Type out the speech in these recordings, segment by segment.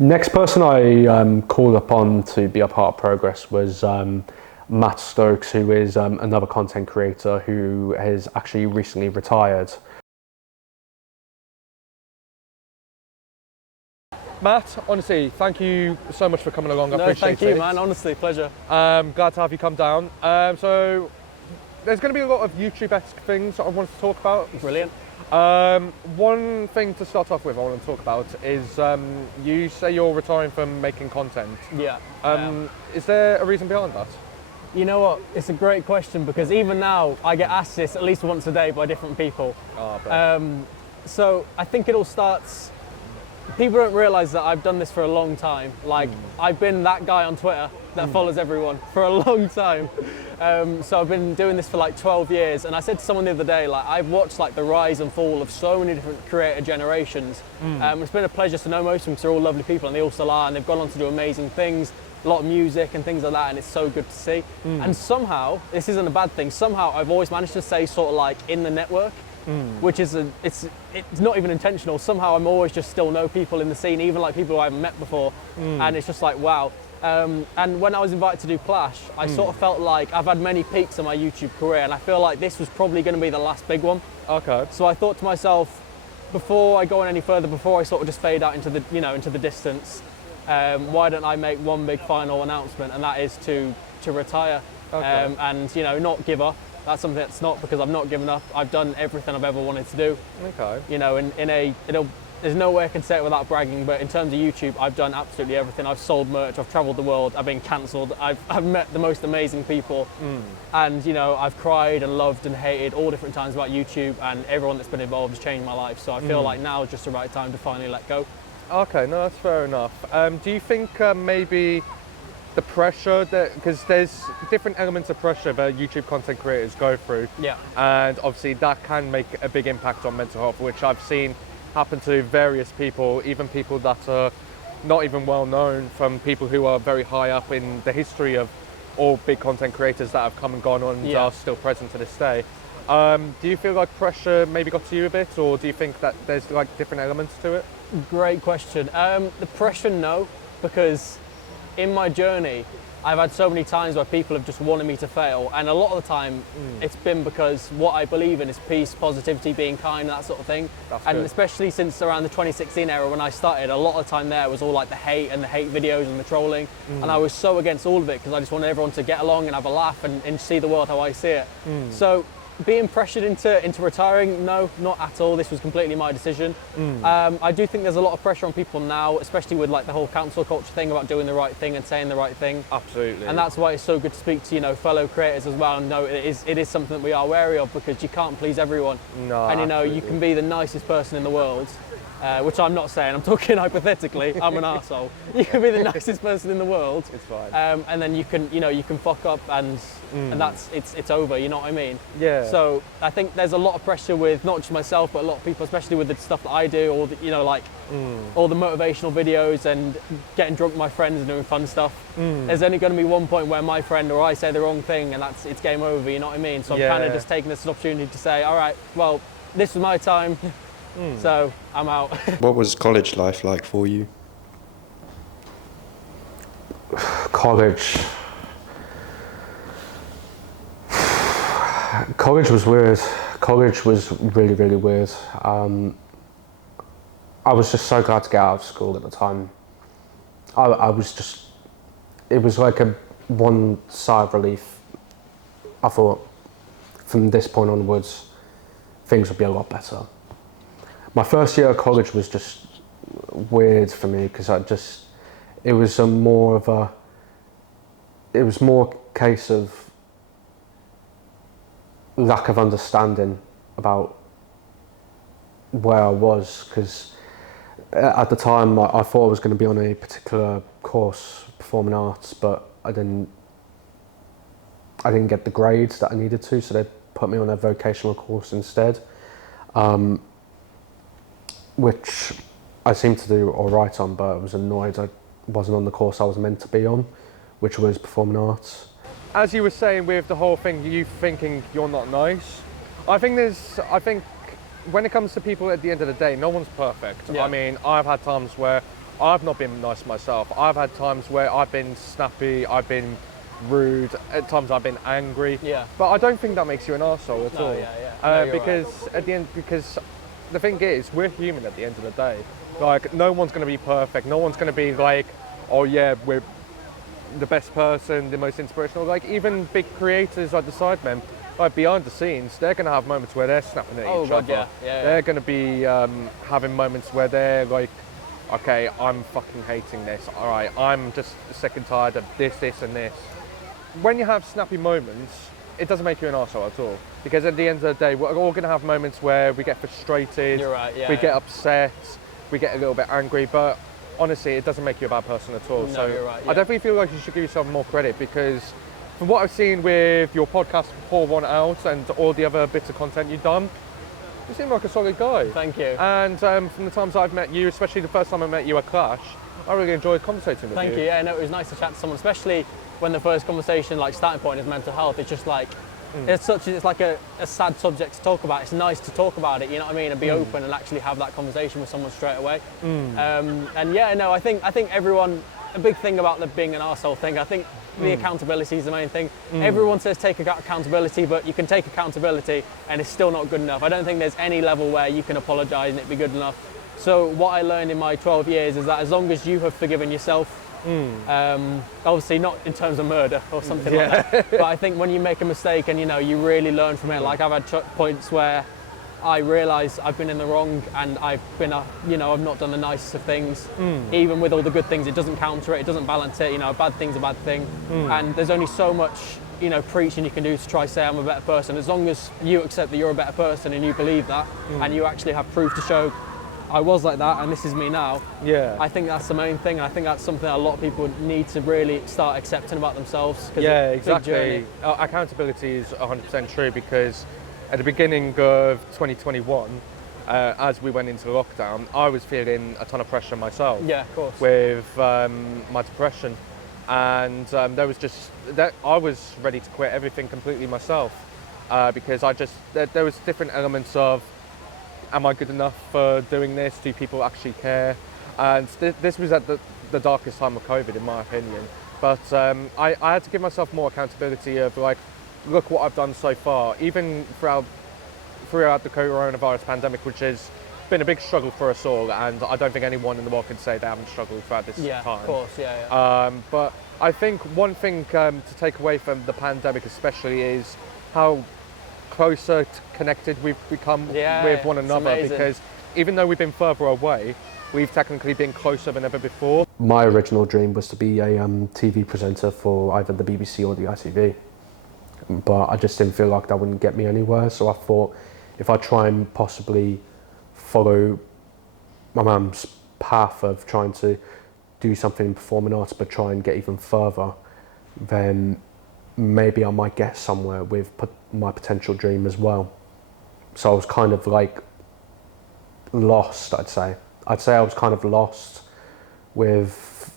Next person I called upon to be a part of Progress was Matt Stokes, who is another content creator who has actually recently retired. Matt, honestly, thank you so much for coming along. I appreciate it. Thank you, man. Honestly, pleasure. Glad to have you come down. So there's going to be a lot of YouTube-esque things I wanted to talk about. Brilliant. One thing to start off with I want to talk about is you say you're retiring from making content. Yeah. Is there a reason behind that? You know what? It's a great question because even now I get asked this at least once a day by different people. So I think it all starts. People don't realise that I've done this for a long time. Like, I've been that guy on Twitter that follows everyone for a long time. So I've been doing this for like 12 years. And I said to someone the other day, like, I've watched like the rise and fall of so many different creator generations. It's been a pleasure to know most of them because they're all lovely people and they all still are. And they've gone on to do amazing things, a lot of music and things like that. And it's so good to see. And somehow, this isn't a bad thing, somehow I've always managed to stay sort of like in the network. Which is it's not even intentional. Somehow I'm always just still know people in the scene, even like people I haven't met before, and it's just like wow. And when I was invited to do Clash, I sort of felt like I've had many peaks in my YouTube career, and I feel like this was probably going to be the last big one. Okay. So I thought to myself, before I go on any further, before I sort of just fade out into the into the distance, why don't I make one big final announcement, and that is to retire, and not give up. That's something that's not because I've not given up. I've done everything I've ever wanted to do. Okay. There's no way I can say it without bragging, but in terms of YouTube, I've done absolutely everything. I've sold merch, I've traveled the world, I've been cancelled, I've met the most amazing people, and I've cried and loved and hated all different times about YouTube, and everyone that's been involved has changed my life. So I feel like now is just the right time to finally let go. Okay, no, that's fair enough. Do you think maybe the pressure because there's different elements of pressure that YouTube content creators go through, and obviously that can make a big impact on mental health, which I've seen happen to various people, even people that are not even well known, from people who are very high up in the history of all big content creators that have come and gone on and are still present to this day. Do you feel like pressure maybe got to you a bit, or do you think that there's like different elements to it? Great question. The pressure, no, because in my journey, I've had so many times where people have just wanted me to fail, and a lot of the time it's been because what I believe in is peace, positivity, being kind, that sort of thing. And especially since around the 2016 era when I started, a lot of the time there was all like the hate videos and the trolling, and I was so against all of it because I just wanted everyone to get along and have a laugh and see the world how I see it. So being pressured into retiring, no, not at all. This was completely my decision. I do think there's a lot of pressure on people now, especially with like the whole cancel culture thing about doing the right thing and saying the right thing. Absolutely. And that's why it's so good to speak to fellow creators as well, and know it is something that we are wary of, because you can't please everyone. No. And you can be the nicest person in the world, which I'm not saying, I'm talking hypothetically. I'm an arsehole. You can be the nicest person in the world. It's fine. And then you can fuck up and that's it's over, you know what I mean? Yeah. So I think there's a lot of pressure with not just myself but a lot of people, especially with the stuff that I do, or all the motivational videos and getting drunk with my friends and doing fun stuff. There's only going to be one point where my friend or I say the wrong thing and it's game over, you know what I mean? So I'm kind of just taking this as an opportunity to say, all right, well, this was my time. So I'm out. What was college life like for you? College was weird. College was really, really weird. I was just so glad to get out of school at the time. It was like a one sigh of relief. I thought from this point onwards, things would be a lot better. My first year of college was just weird for me because it was more a case of lack of understanding about where I was, because at the time I thought I was going to be on a particular course, performing arts, but I didn't get the grades that I needed to, so they put me on a vocational course instead. Which I seemed to do all right on, but I was annoyed I wasn't on the course I was meant to be on, which was performing arts. As you were saying with the whole thing, you thinking you're not nice, I think when it comes to people at the end of the day, no one's perfect. Yeah. I mean, I've had times where I've not been nice to myself. I've had times where I've been snappy, I've been rude, at times I've been angry. Yeah. But I don't think that makes you an arsehole at all. No, you're because right. at the end, because the thing is, we're human at the end of the day. Like, no one's going to be perfect. No one's going to be like, oh yeah, we're the best person, the most inspirational. Like, even big creators like the Sidemen, like behind the scenes, they're going to have moments where they're snapping at each other. They're going to be having moments where they're like, okay, I'm fucking hating this. All right, I'm just sick and tired of this, and this. When you have snappy moments, it doesn't make you an arsehole at all. Because at the end of the day, we're all going to have moments where we get frustrated, You're right, we get upset, we get a little bit angry, but honestly, it doesn't make you a bad person at all. No, So you're right, I definitely feel like you should give yourself more credit, because from what I've seen with your podcast, Pour One Out, and all the other bits of content you've done, you seem like a solid guy. Thank you. And from the times I've met you, especially the first time I met you at Clash, I really enjoyed conversating with you. Thank you. Yeah, no, it was nice to chat to someone, especially when the first conversation, like starting point is mental health. It's just like, it's like a sad subject to talk about. It's nice to talk about it, you know what I mean, and be open and actually have that conversation with someone straight away. And yeah, no, I think everyone, a big thing about the being an arsehole thing, I think the accountability is the main thing. Everyone says take accountability, but you can take accountability and it's still not good enough. I don't think there's any level where you can apologise and it be good enough. So what I learned in my 12 years is that as long as you have forgiven yourself, obviously not in terms of murder or something like that, but I think when you make a mistake and you really learn from it, like I've had points where I realise I've been in the wrong and I've been, I've not done the nicest of things. Even with all the good things, it doesn't counter it, it doesn't balance it. A bad thing's a bad thing, and there's only so much preaching you can do to try to say I'm a better person. As long as you accept that you're a better person and you believe that, and you actually have proof to show I was like that and this is me now. Yeah. I think that's the main thing. I think that's something a lot of people need to really start accepting about themselves. Yeah, exactly. Accountability is 100% true, because at the beginning of 2021, as we went into lockdown, I was feeling a ton of pressure myself. Yeah, of course. With my depression, and there was just that I was ready to quit everything completely myself, because there was different elements of, am I good enough for doing this? Do people actually care? And this was at the darkest time of COVID, in my opinion. But I had to give myself more accountability of like, look what I've done so far, even throughout the coronavirus pandemic, which has been a big struggle for us all, and I don't think anyone in the world can say they haven't struggled throughout this time. Yeah, of course, yeah. But I think one thing to take away from the pandemic especially is how closer connected we've become with one another, because even though we've been further away, we've technically been closer than ever before. My original dream was to be a TV presenter for either the BBC or the ITV, but I just didn't feel like that wouldn't get me anywhere, so I thought if I try and possibly follow my mum's path of trying to do something in performing arts but try and get even further, then maybe I might get somewhere with my potential dream as well. So I was kind of like lost, I'd say I was kind of lost with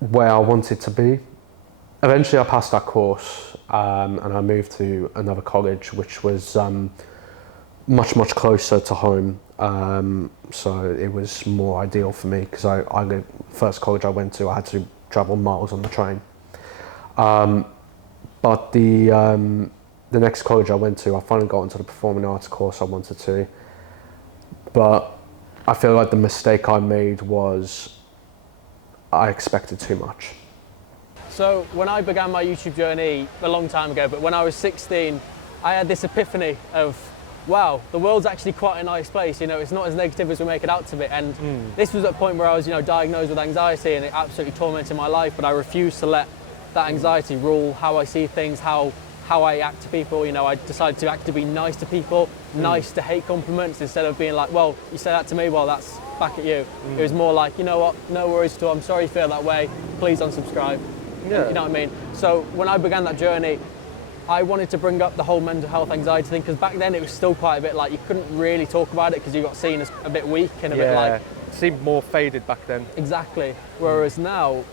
where I wanted to be. Eventually I passed that course, and I moved to another college which was much closer to home, so it was more ideal for me, because I first college I went to, I had to travel miles on the train. But the next college I went to, I finally got into the performing arts course I wanted to, but I feel like the mistake I made was I expected too much. So when I began my YouTube journey a long time ago, but when I was 16, I had this epiphany of, wow, the world's actually quite a nice place. It's not as negative as we make it out to be. And this was at a point where I was, diagnosed with anxiety, and it absolutely tormented my life. But I refused to let that anxiety rule how I see things, how I act to people. I decided to actively be nice to people, nice to hate compliments, instead of being like, well, you say that to me, well, that's back at you. It was more like, you know what, no worries at all, I'm sorry you feel that way, please unsubscribe. Yeah. You know what I mean? So when I began that journey, I wanted to bring up the whole mental health anxiety thing, because back then it was still quite a bit like, you couldn't really talk about it because you got seen as a bit weak and a bit like... it seemed more faded back then. Exactly. Whereas now,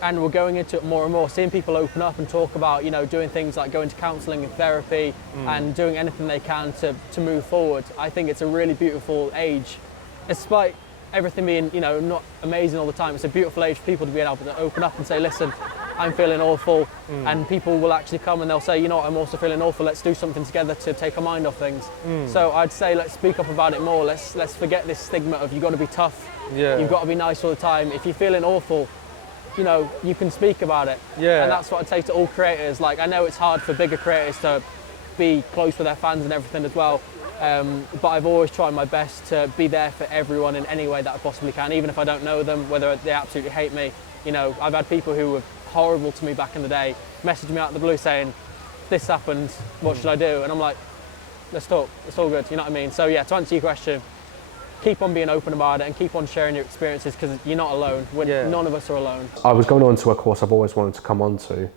and we're going into it more and more, seeing people open up and talk about, doing things like going to counselling and therapy and doing anything they can to move forward. I think it's a really beautiful age. Despite everything being, you know, not amazing all the time. It's a beautiful age for people to be able to open up and say, listen, I'm feeling awful, and people will actually come and they'll say, you know what, I'm also feeling awful, let's do something together to take our mind off things. So I'd say let's speak up about it more. Let's forget this stigma of you've got to be tough, you've got to be nice all the time. If you're feeling awful, you know, you can speak about it. And that's what I'd say to all creators. Like, I know it's hard for bigger creators to be close with their fans and everything as well, but I've always tried my best to be there for everyone in any way that I possibly can, even if I don't know them, whether they absolutely hate me. You know, I've had people who were horrible to me back in the day message me out of the blue saying, this happened, what should I do? And I'm like, let's talk, it's all good, you know what I mean? So yeah, to answer your question, keep on being open about it and keep on sharing your experiences, because you're not alone. None of us are alone. I was going on to a course I've always wanted to come on to,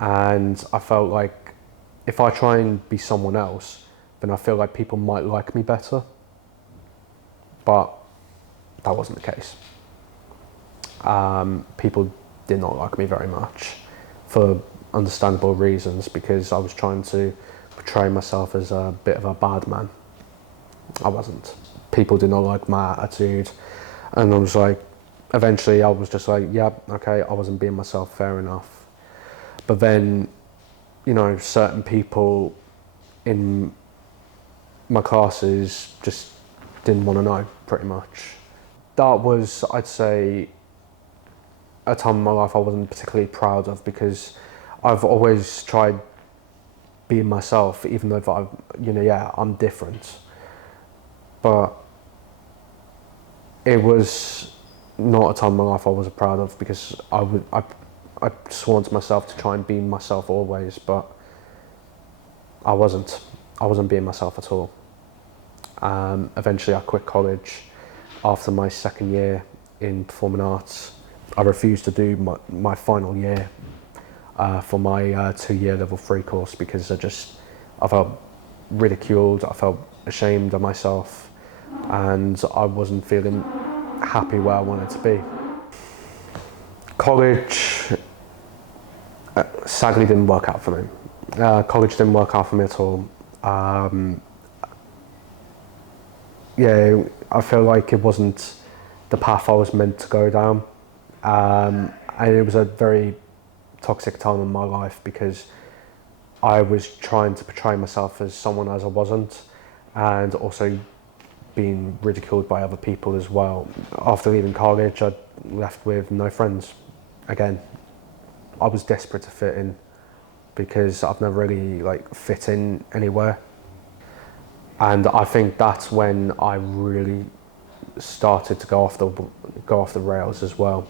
and I felt like if I try and be someone else, then I feel like people might like me better. But that wasn't the case. People did not like me very much for understandable reasons, because I was trying to portray myself as a bit of a bad man. I wasn't. People did not like my attitude, and I was like, eventually I was just like, yeah, okay, I wasn't being myself, fair enough. But then, you know, certain people in my classes just didn't want to know, pretty much. That was, I'd say, a time in my life I wasn't particularly proud of, because I've always tried being myself, even though I'm different. But it was not a time in my life I wasn't proud of, because I sworn to myself to try and be myself always, but I wasn't being myself at all. Eventually I quit college after my second year in performing arts. I refused to do my final year for my 2-year level 3 course, because I felt ridiculed, I felt ashamed of myself, and I wasn't feeling happy where I wanted to be. College sadly didn't work out for me. College didn't work out for me at all. Yeah, I feel like it wasn't the path I was meant to go down. And it was a very toxic time in my life, because I was trying to portray myself as someone as I wasn't, and also being ridiculed by other people as well. After leaving college, I left with no friends again. I was desperate to fit in, because I've never really fit in anywhere. And I think that's when I really started to go off the rails as well.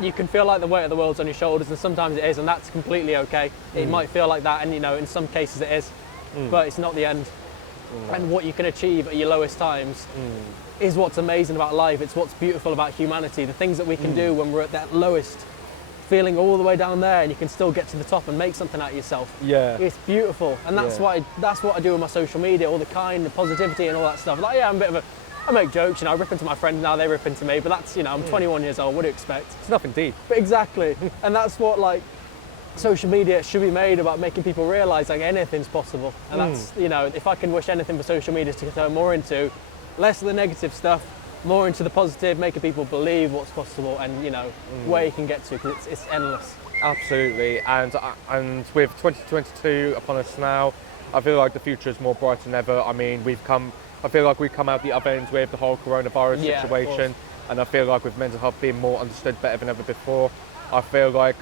You can feel like the weight of the world's on your shoulders, and sometimes it is, and that's completely okay. It might feel like that, and you know, in some cases it is, but it's not the end. And what you can achieve at your lowest times is what's amazing about life. It's what's beautiful about humanity. The things that we can do when we're at that lowest, feeling all the way down there, and you can still get to the top and make something out of yourself. Yeah, it's beautiful, and that's what I do with my social media, all the the positivity and all that stuff. Like, yeah, I make jokes, you know, I rip into my friends now, they rip into me, but that's, you know, I'm 21 years old, what do you expect? It's nothing deep. But exactly, and that's what social media should be made about, making people realise anything's possible. And that's, you know, if I can wish anything for social media to turn more into, less of the negative stuff, more into the positive, making people believe what's possible, and you know, where you can get to, because it's endless. Absolutely, and with 2022 upon us now, I feel like the future is more bright than ever. I mean, I feel like we've come out the other end with the whole coronavirus situation, and I feel like with mental health being more understood better than ever before, I feel like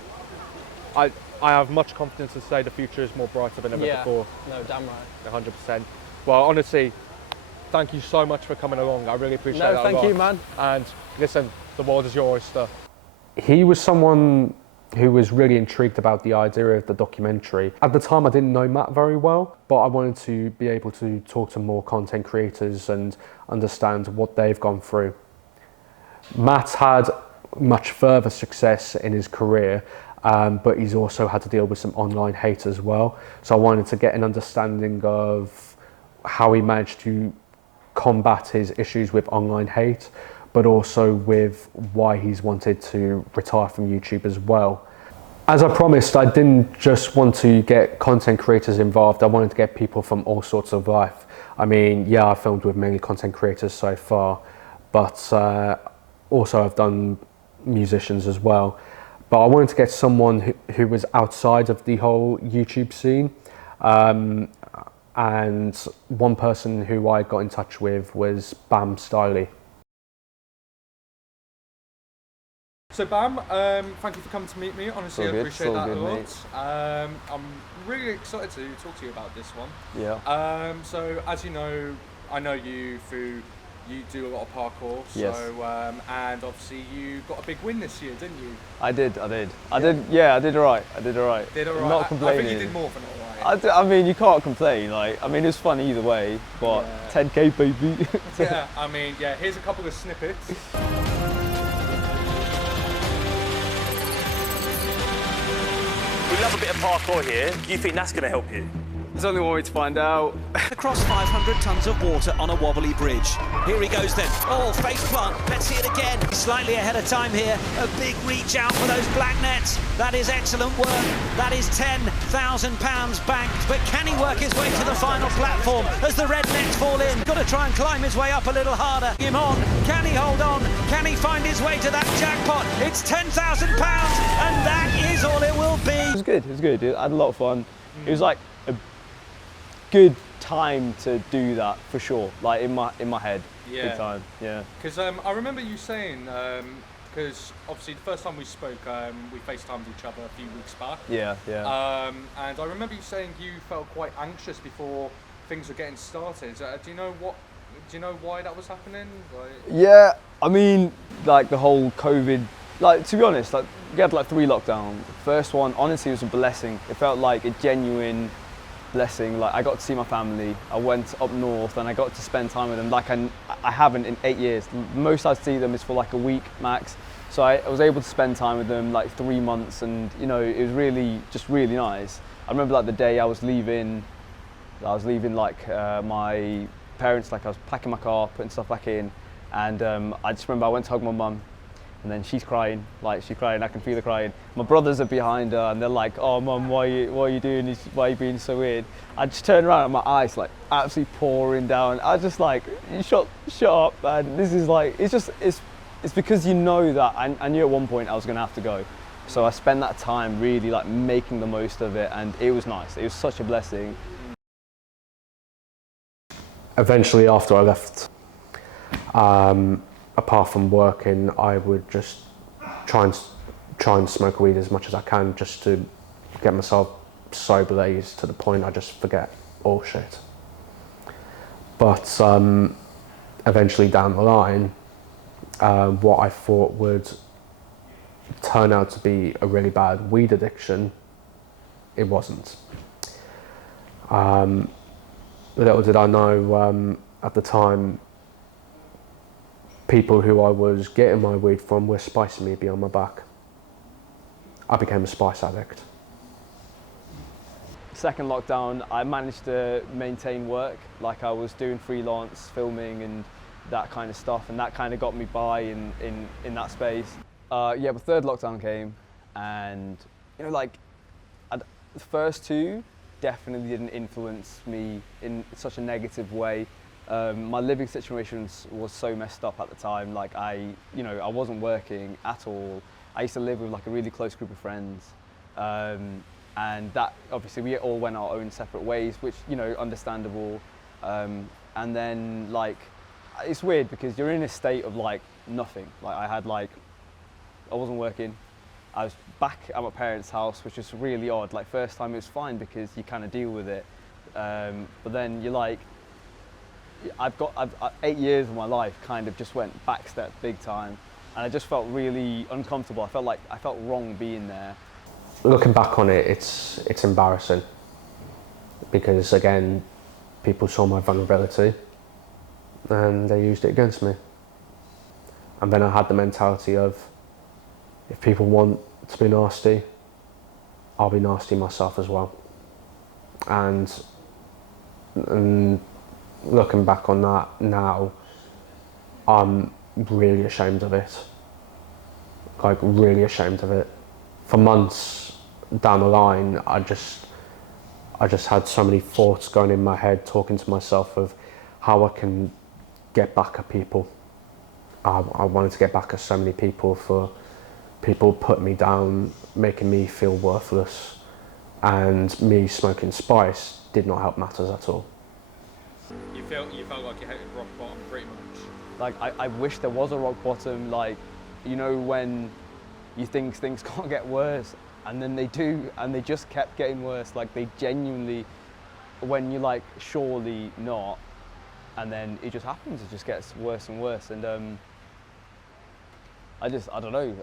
I have much confidence to say the future is more brighter than ever before. No, damn right. 100%. Well, honestly, thank you so much for coming along. I really appreciate that a lot. No, thank you, man. And listen, the world is your oyster. He was someone who was really intrigued about the idea of the documentary. At the time, I didn't know Matt very well, but I wanted to be able to talk to more content creators and understand what they've gone through. Matt had much further success in his career, but he's also had to deal with some online hate as well. So I wanted to get an understanding of how he managed to combat his issues with online hate, but also with why he's wanted to retire from YouTube as well. As I promised, I didn't just want to get content creators involved, I wanted to get people from all sorts of life. I mean, yeah, I've filmed with mainly content creators so far, but also I've done musicians as well. But I wanted to get someone who was outside of the whole YouTube scene. And one person who I got in touch with was Styley. So Bam, thank you for coming to meet me. Honestly, I appreciate that a lot. I'm really excited to talk to you about this one. Yeah. So as you know, I know you through, you do a lot of parkour. Yes. So, and obviously you got a big win this year, didn't you? I did all right. I did all right. Did all right. I'm not complaining. I think you did more than all right. I mean, you can't complain. Like, I mean, it's fun either way, but yeah. 10K, baby. Yeah, I mean, yeah, here's a couple of snippets. We love a bit of parkour here. Do you think that's going to help you? There's only one way to find out. Across 500 tons of water on a wobbly bridge. Here he goes then. Oh, face plant. Let's see it again. He's slightly ahead of time here. A big reach out for those black nets. That is excellent work. That is £10,000 banked. But can he work his way to the final platform as the red nets fall in? Got to try and climb his way up a little harder. Him on. Can he hold on? Can he find his way to that jackpot? It's £10,000 and that is all it will be. It was good. It was good. I had a lot of fun. It was like a good time to do that for sure, like in my head. Yeah. Good time. Yeah. Because I remember you saying, because obviously the first time we spoke, we FaceTimed each other a few weeks back. Yeah, yeah. And I remember you saying you felt quite anxious before things were getting started. Do you know what? Do you know why that was happening? Like... Yeah, I mean, like the whole COVID. Like, to be honest, like we had like 3 lockdowns. First one, honestly, was a blessing. It felt like a genuine blessing. Like, I got to see my family. I went up north and I got to spend time with them like I haven't in 8 years. Most I see them is for like a week max. So I was able to spend time with them like 3 months, and you know, it was really nice. I remember like the day I was leaving like my parents, like I was packing my car, putting stuff back in, and I just remember I went to hug my mum. And then she's crying, I can feel her crying. My brothers are behind her and they're like, "Oh mum, why are you doing this? Why are you being so weird?" I just turned around and my eyes like absolutely pouring down. I was just like, shut up, man. This is like, it's because you know that I knew at one point I was gonna have to go. So I spent that time really like making the most of it, and it was nice. It was such a blessing. Eventually after I left, apart from working, I would just try and smoke weed as much as I can, just to get myself so blazed to the point I just forget all shit. But eventually down the line, what I thought would turn out to be a really bad weed addiction, it wasn't. Little did I know at the time, people who I was getting my weed from were spicing me behind my back. I became a spice addict. Second lockdown, I managed to maintain work. Like, I was doing freelance filming and that kind of stuff, and that kind of got me by in that space. Yeah, but third lockdown came, and you know, like the first 2 definitely didn't influence me in such a negative way. My living situation was so messed up at the time. Like, I wasn't working at all. I used to live with like a really close group of friends, and that obviously we all went our own separate ways, which, you know, understandable. And then like, it's weird because you're in a state of like nothing. Like, I wasn't working. I was back at my parents' house, which was really odd. Like, first time it was fine because you kind of deal with it, but then you're like, I've 8 years of my life kind of just went backstep big time, and I just felt really uncomfortable. I felt wrong being there. Looking back on it, it's embarrassing because, again, people saw my vulnerability and they used it against me. And then I had the mentality of, if people want to be nasty, I'll be nasty myself as well. And looking back on that now, I'm really ashamed of it. Like, really ashamed of it. For months down the line, I just had so many thoughts going in my head, talking to myself of, how I can get back at people. I wanted to get back at so many people for people putting me down, making me feel worthless, and me smoking spice did not help matters at all. You felt like you hit rock bottom pretty much. Like, I wish there was a rock bottom, like, you know, when you think things can't get worse, and then they do, and they just kept getting worse. Like, they genuinely, when you're like, surely not, and then it just happens, it just gets worse and worse. And I don't know,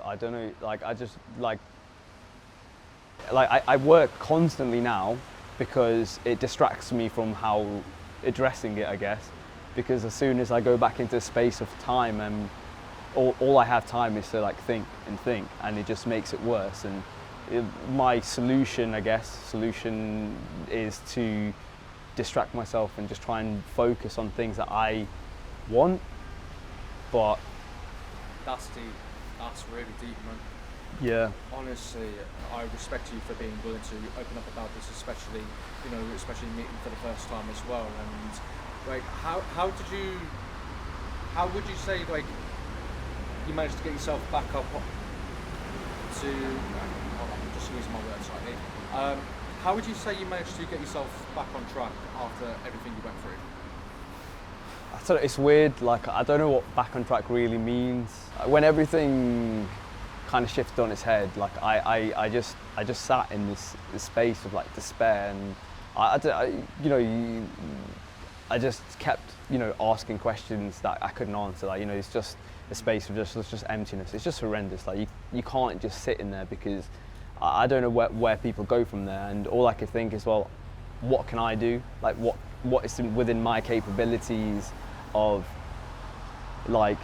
I work constantly now because it distracts me from how addressing it, I guess, because as soon as I go back into a space of time, and all I have time is to like think, and it just makes it worse. And my solution, I guess, is to distract myself and just try and focus on things that I want. But that's deep. That's really deep, man. Yeah. Honestly, I respect you for being willing to open up about this, especially meeting for the first time as well. And like, how would you say, like, you managed to get yourself back up to? Hold on, I'm just losing my words slightly. How would you say you managed to get yourself back on track after everything you went through? I don't know, it's weird. Like, I don't know what back on track really means. When everything kind of shifted on its head, like I just sat in this space of like despair, and I just kept, you know, asking questions that I couldn't answer. Like, you know, it's just a space of just emptiness. It's just horrendous. Like, you can't just sit in there, because I don't know where people go from there. And all I could think is, well, what can I do? Like, what is within my capabilities of like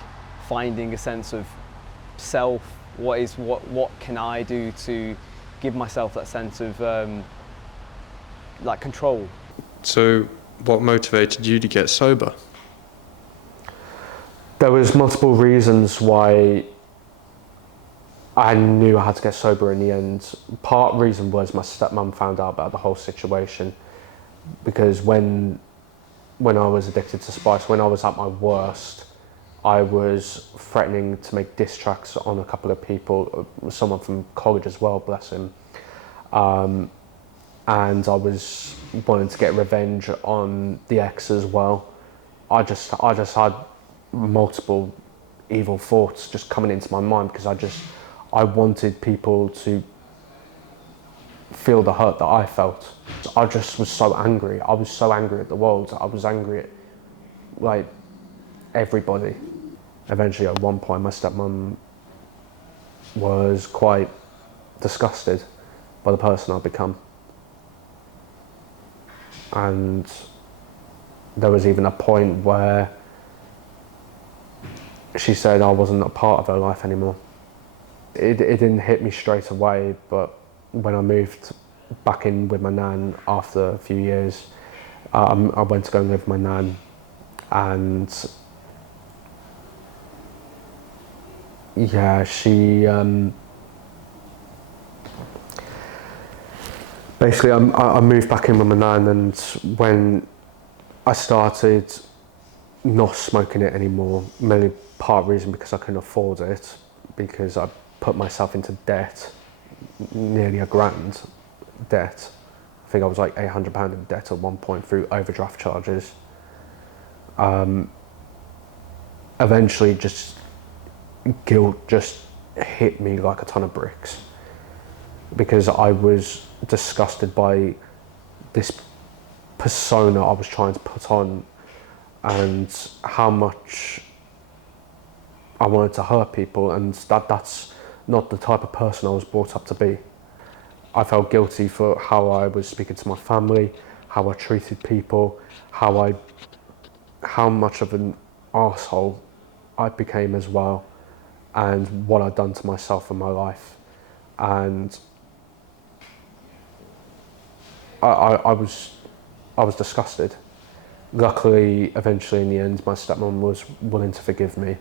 finding a sense of self? What can I do to give myself that sense of like control? So what motivated you to get sober? There was multiple reasons why I knew I had to get sober in the end. Part reason was my stepmom found out about the whole situation, because when I was addicted to spice, when I was at my worst, I was threatening to make diss tracks on a couple of people, someone from college as well, bless him. And I was wanting to get revenge on the ex as well. I just had multiple evil thoughts just coming into my mind, because I wanted people to feel the hurt that I felt. I just was so angry. I was so angry at the world. I was angry at like everybody. Eventually, at one point, my stepmom was quite disgusted by the person I'd become. And there was even a point where she said I wasn't a part of her life anymore. It didn't hit me straight away, but when I moved back in with my nan after a few years, I went to go and live with my nan, and yeah, she basically I moved back in with my nan, and when I started not smoking it anymore, mainly part reason because I couldn't afford it, because I put myself into debt, nearly £1,000 debt. I think I was like £800 in debt at one point through overdraft charges. Eventually, just guilt just hit me like a ton of bricks, because I was disgusted by this persona I was trying to put on, and how much I wanted to hurt people, and that's not the type of person I was brought up to be. I felt guilty for how I was speaking to my family, how I treated people, how much of an arsehole I became as well, and what I'd done to myself in my life. And I was disgusted. Luckily, eventually in the end, my stepmom was willing to forgive me.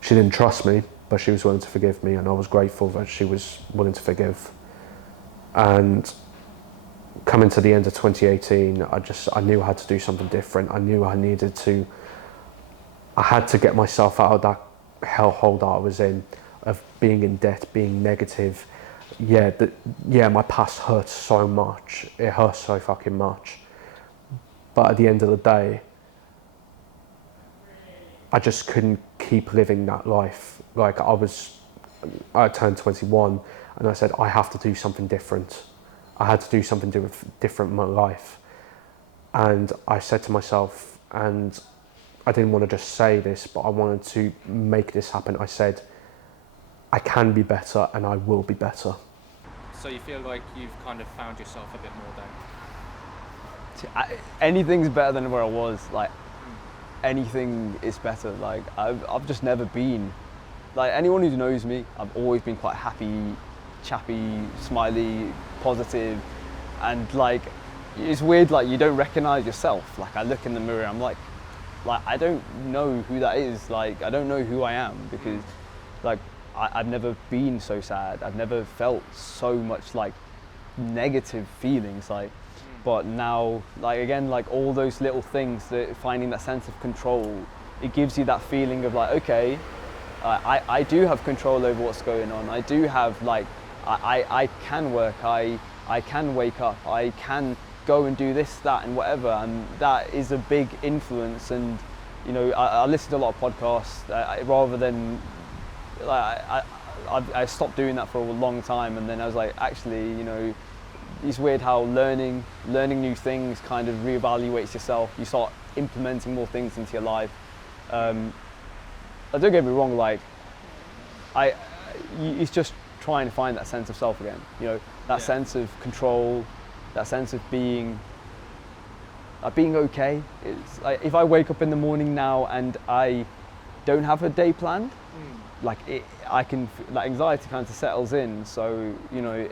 She didn't trust me, but she was willing to forgive me, and I was grateful that she was willing to forgive. And coming to the end of 2018, I knew I had to do something different. I knew I had to get myself out of that hellhole that I was in, of being in debt, being negative. My past hurts so much. It hurts so fucking much. But at the end of the day, I just couldn't keep living that life. Like I turned 21 and I said, I have to do something different. I had to do something different in my life. And I said to myself, and I didn't want to just say this, but I wanted to make this happen. I said, I can be better and I will be better. So you feel like you've kind of found yourself a bit more then? Anything's better than where I was. Like, anything is better. Like, I've just never been, like, anyone who knows me, I've always been quite happy, chappy, smiley, positive, and like, it's weird, like, you don't recognize yourself. Like, I look in the mirror, I'm like I don't know who that is. Like, I don't know who I am, because like I've never been so sad. I've never felt so much like negative feelings. Like, but now, like, again, like all those little things, that finding that sense of control, it gives you that feeling of like, okay, I do have control over what's going on. I do have, like, I can work, I can wake up, I can go and do this, that, and whatever, and that is a big influence. And you know, I listen to a lot of podcasts rather than, like, I stopped doing that for a long time, and then I was like, actually, you know, it's weird how learning new things kind of reevaluates yourself. You start implementing more things into your life. Don't get me wrong, like, it's just trying to find that sense of self again. You know, that sense of control, that sense of being okay. It's like, if I wake up in the morning now and I don't have a day planned, like, like, anxiety kind of settles in. So, you know,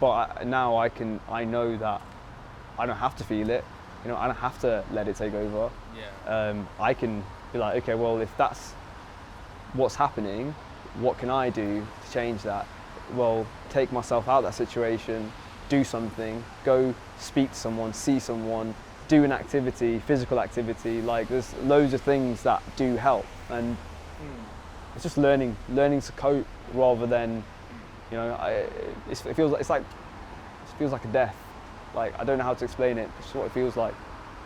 but now I know that I don't have to feel it. You know, I don't have to let it take over. I can be like, okay, well, if that's what's happening, what can I do to change that? Well, take myself out of that situation, do something, go speak to someone, see someone, do an activity, physical activity. Like, there's loads of things that do help, and it's just learning to cope rather than, you know, it feels like a death. Like, I don't know how to explain it. It's what it feels like.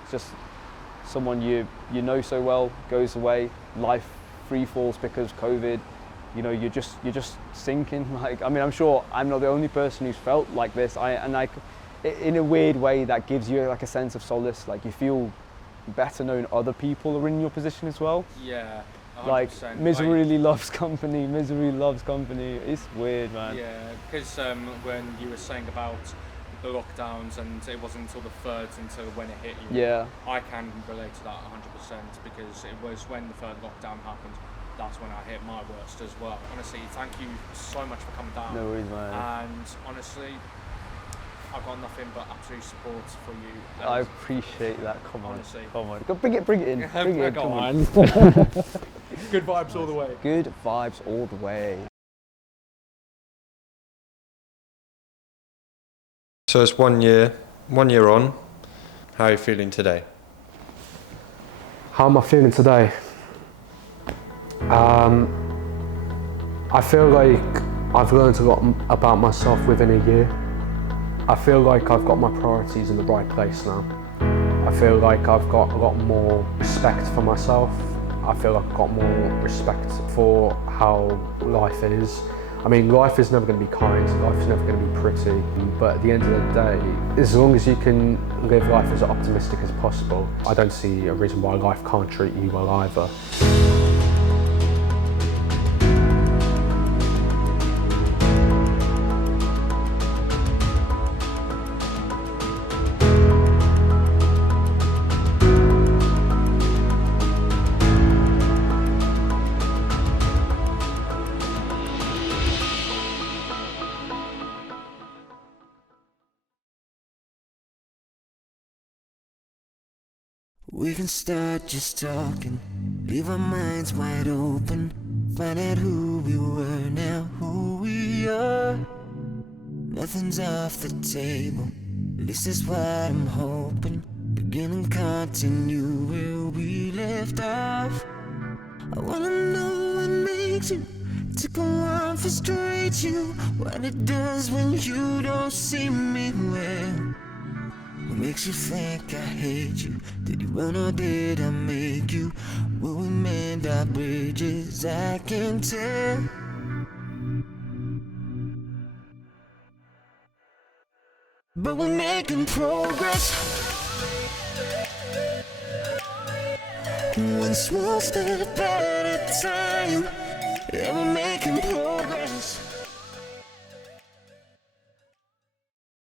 It's just someone you know so well goes away. Life free falls because COVID. You know, you're just sinking. Like, I mean, I'm sure I'm not the only person who's felt like this. In a weird way, that gives you like a sense of solace. Like, you feel better knowing other people are in your position as well. Yeah. 100%. Like, misery loves company. Misery loves company. It's weird, man. Yeah, because when you were saying about the lockdowns, and it wasn't until the third until when it hit you. Yeah. I can relate to that 100%, because it was when the third lockdown happened. That's when I hit my worst as well. Honestly, thank you so much for coming down. No worries, man. And honestly, I've got nothing but absolute support for you. I appreciate that. Come on, honestly. Come on. Bring it in. Bring it in. Come on. Good vibes all the way. Good vibes all the way. So it's 1 year on. How are you feeling today? How am I feeling today? I feel like I've learned a lot about myself within a year. I feel like I've got my priorities in the right place now. I feel like I've got a lot more respect for myself. I feel like I've got more respect for how life is. I mean, life is never going to be kind, life is never going to be pretty, but at the end of the day, as long as you can live life as optimistic as possible, I don't see a reason why life can't treat you well either. We can start just talking, leave our minds wide open, find out who we were, now who we are. Nothing's off the table, At least that's what I'm hoping. Begin and continue where we left off. I wanna know what makes you to go on, frustrate you. What it does when you don't see me well. What makes you think I hate you? Did you run or did I make you? Will we mend our bridges? I can tell. But we're making progress. One small step at a time. Yeah, we're making progress.